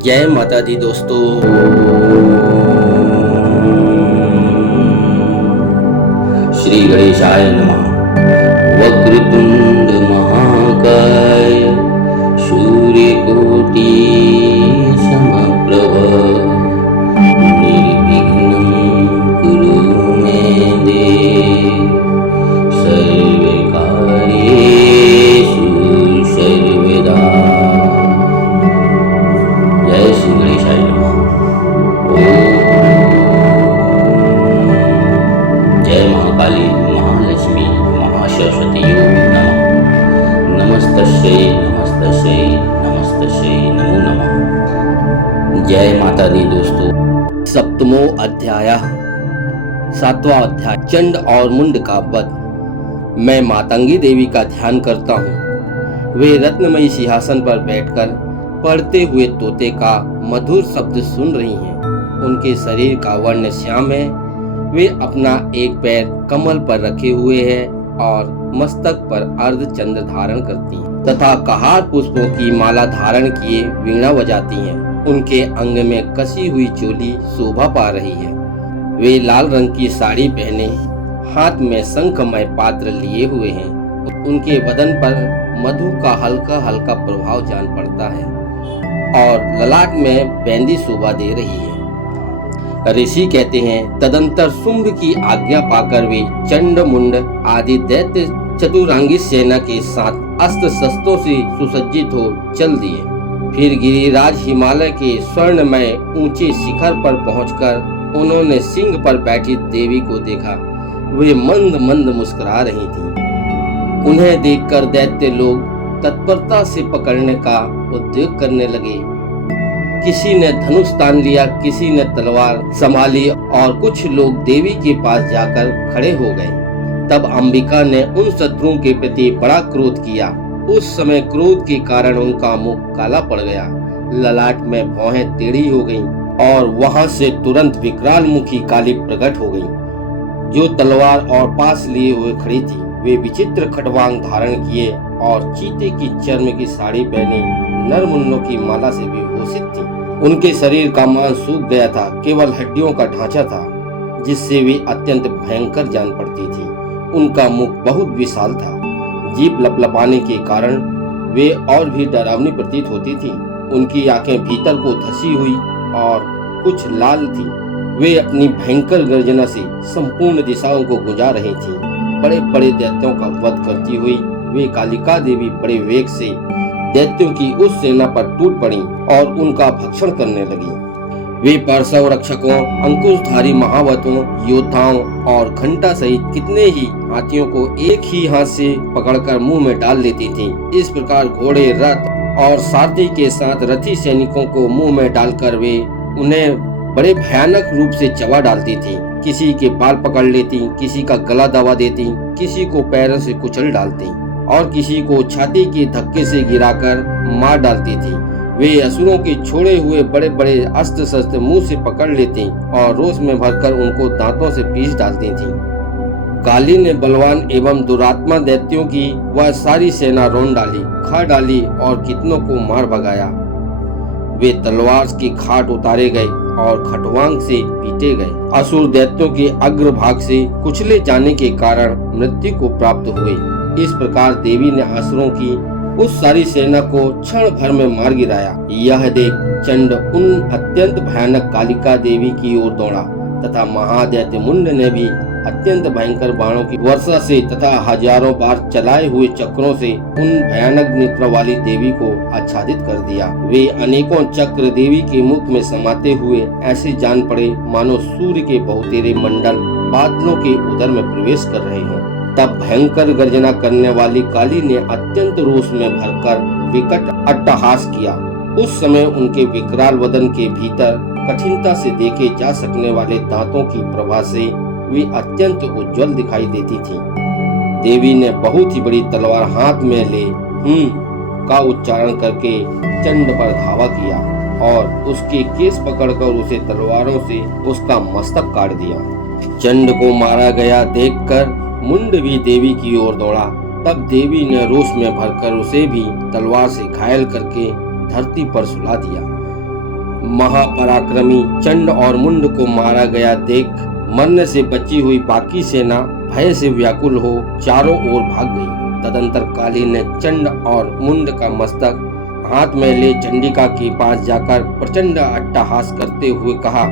जय माता दी दोस्तों। श्री गणेशाय नमः। वक्रतुंड महाकाय सूर्यकोटि समप्रभ निर्विघ्नं कुरु मे देव सर्वकार्येषु सर्वदा। जय श्री गणेशाय नमः। जय महाकाली महालक्ष्मी महासरस्वती नमः। नमस्तस्यै नमस्तस्यै नमस्तस्यै नमो नमः। जय माता दी दोस्तों। सप्तमो अध्याय, 7वां अध्याय, चंड और मुंड का वध। मैं मातंगी देवी का ध्यान करता हूँ। वे रत्नमयी सिंहासन पर बैठकर पढ़ते हुए तोते का मधुर शब्द सुन रही हैं। उनके शरीर का वर्ण श्याम है। वे अपना एक पैर कमल पर रखे हुए हैं और मस्तक पर अर्धचंद्र धारण करती हैं तथा कहार पुष्पों की माला धारण किए वीणा बजाती हैं। उनके अंग में कसी हुई चोली शोभा पा रही है। वे लाल रंग की साड़ी पहने हाथ में शंखमय पात्र लिए हुए हैं। उनके बदन पर मधु का हल्का हल्का प्रभाव जान पड़ता है और ललाट में बेंदी शोभा दे रही है। ऋषि कहते हैं, तदंतर शुंभ की आज्ञा पाकर वे चंड मुंड आदि दैत्य चतुरांगी सेना के साथ अस्त्र शस्त्रों से सुसज्जित हो चल दिए। फिर गिरिराज हिमालय के स्वर्णमय ऊंचे शिखर पर पहुंचकर उन्होंने सिंह पर बैठी देवी को देखा। वे मंद मंद मुस्कुरा रही थीं। उन्हें देखकर दैत्य लोग तत्परता से पकड़ने का उद्योग करने लगे। किसी ने धनुष तान लिया, किसी ने तलवार संभाली और कुछ लोग देवी के पास जाकर खड़े हो गए। तब अंबिका ने उन शत्रुओं के प्रति बड़ा क्रोध किया। उस समय क्रोध के कारण उनका मुख काला पड़ गया, ललाट में भौहें टेढ़ी हो गईं और वहां से तुरंत विकराल मुखी काली प्रकट हो गई, जो तलवार और पास लिए हुए खड़ी थी। वे विचित्र खटवांग धारण किए और चीते की चर्म की साड़ी पहने नर मुन्नों की माला से विभूषित थी। उनके शरीर का मांस सूख गया था, केवल हड्डियों का ढांचा था, जिससे वे अत्यंत भयंकर जान पड़ती थी। उनका मुख बहुत विशाल था। जीभ लपलपाने के कारण वे और भी डरावनी प्रतीत होती थी। उनकी आंखें भीतर को धसी हुई और कुछ लाल थी। वे अपनी भयंकर गर्जना से संपूर्ण दिशाओं को गुंजा रही थीं। बड़े बड़े दैत्यों का वध करती हुई वे कालिका देवी बड़े वेग से दैत्यों की उस सेना पर टूट पड़ी और उनका भक्षण करने लगी। वे परसव रक्षकों, अंकुशधारी महावतों, योद्धाओं और घंटा सहित कितने ही हाथियों को एक ही हाथ से पकड़कर मुंह में डाल लेती थीं। इस प्रकार घोड़े, रथ और सारथी के साथ रथी सैनिकों को मुंह में डालकर वे उन्हें बड़े भयानक रूप से चबा डालती थी। किसी के बाल पकड़ लेती, किसी का गला दबा देती, किसी को पैरों से कुचल डालती और किसी को छाती के धक्के से गिराकर मार डालती थी। वे असुरों के छोड़े हुए बड़े बड़े अस्त्र शस्त्र मुंह से पकड़ लेती और रोष में भरकर उनको दांतों से पीस डालती थी। काली ने बलवान एवं दुरात्मा दैत्यों की वह सारी सेना रोन डाली, खा डाली और कितनों को मार भगाया। वे तलवार की खाट उतारे गए और खटवांग से पीटे गए। असुर दैत्यों के अग्रभाग से कुचले जाने के कारण मृत्यु को प्राप्त हुए। इस प्रकार देवी ने असुरों की उस सारी सेना को क्षण भर में मार गिराया। यह देख चंड उन अत्यंत भयानक कालिका देवी की ओर दौड़ा तथा महादैत्य मुंड ने भी अत्यंत भयंकर बाणों की वर्षा से तथा हजारों बार चलाए हुए चक्रों से उन भयानक नेत्र वाली देवी को आच्छादित कर दिया। वे अनेकों चक्र देवी के मुख में समाते हुए ऐसे जान पड़े मानो सूर्य के बहुतेरे मंडल बादलों के उदर में प्रवेश कर रहे हों। तब भयंकर गर्जना करने वाली काली ने अत्यंत रोष में भरकर विकट अट्टहास किया। उस समय उनके विकराल वदन के भीतर कठिनता से देखे जा सकने वाले दांतों की प्रभा से वे अत्यंत उज्जवल दिखाई देती थी। देवी ने बहुत ही बड़ी तलवार हाथ में ले का उच्चारण करके चंड पर धावा किया और उसके केस पकड़कर उसे तलवारों से उसका मस्तक काट दिया। चंड को मारा गया देखकर मुंड भी देवी की ओर दौड़ा। तब देवी ने रोष में भरकर उसे भी तलवार से घायल करके धरती पर सुला दिया। महापराक्रमी चंड और मुंड को मारा गया देख मरने से बची हुई बाकी सेना भय से व्याकुल हो चारों ओर भाग गई। तदंतर काली ने चंड और मुंड का मस्तक हाथ में ले चंडिका के पास जाकर प्रचंड अट्टहास करते हुए कहा,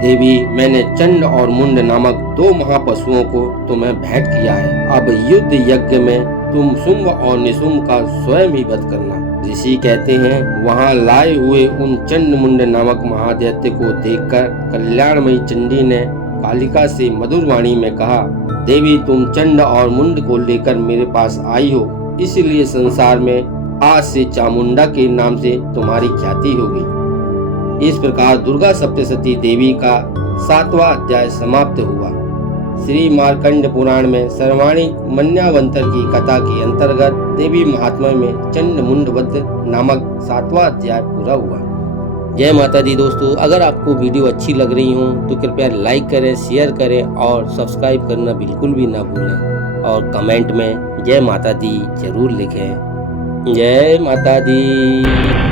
देवी, मैंने चंड और मुंड नामक 2 महापशुओं को तुम्हें भेंट किया है। अब युद्ध यज्ञ में तुम शुंभ और निशुंभ का स्वयं ही वध करना। ऋषि कहते हैं, वहां लाए हुए उन चंड मुंड नामक महादैत्य को देखकर कल्याणमयी चंडी ने कालिका से मधुर वाणी में कहा, देवी, तुम चंड और मुंड को लेकर मेरे पास आई हो, इसलिए संसार में आज से चामुंडा के नाम से तुम्हारी ख्याति होगी। इस प्रकार दुर्गा सप्तशती देवी का 7वां अध्याय समाप्त हुआ। श्री मार्कंड पुराण में सर्वाणी मन्यावंतर की कथा के अंतर्गत देवी महात्म्य में चंड मुंड वध नामक 7वां अध्याय पूरा हुआ। जय माता दी दोस्तों, अगर आपको वीडियो अच्छी लग रही हो तो कृपया लाइक करें, शेयर करें और सब्सक्राइब करना बिल्कुल भी ना भूलें और कमेंट में जय माता दी जरूर लिखें। जय माता दी।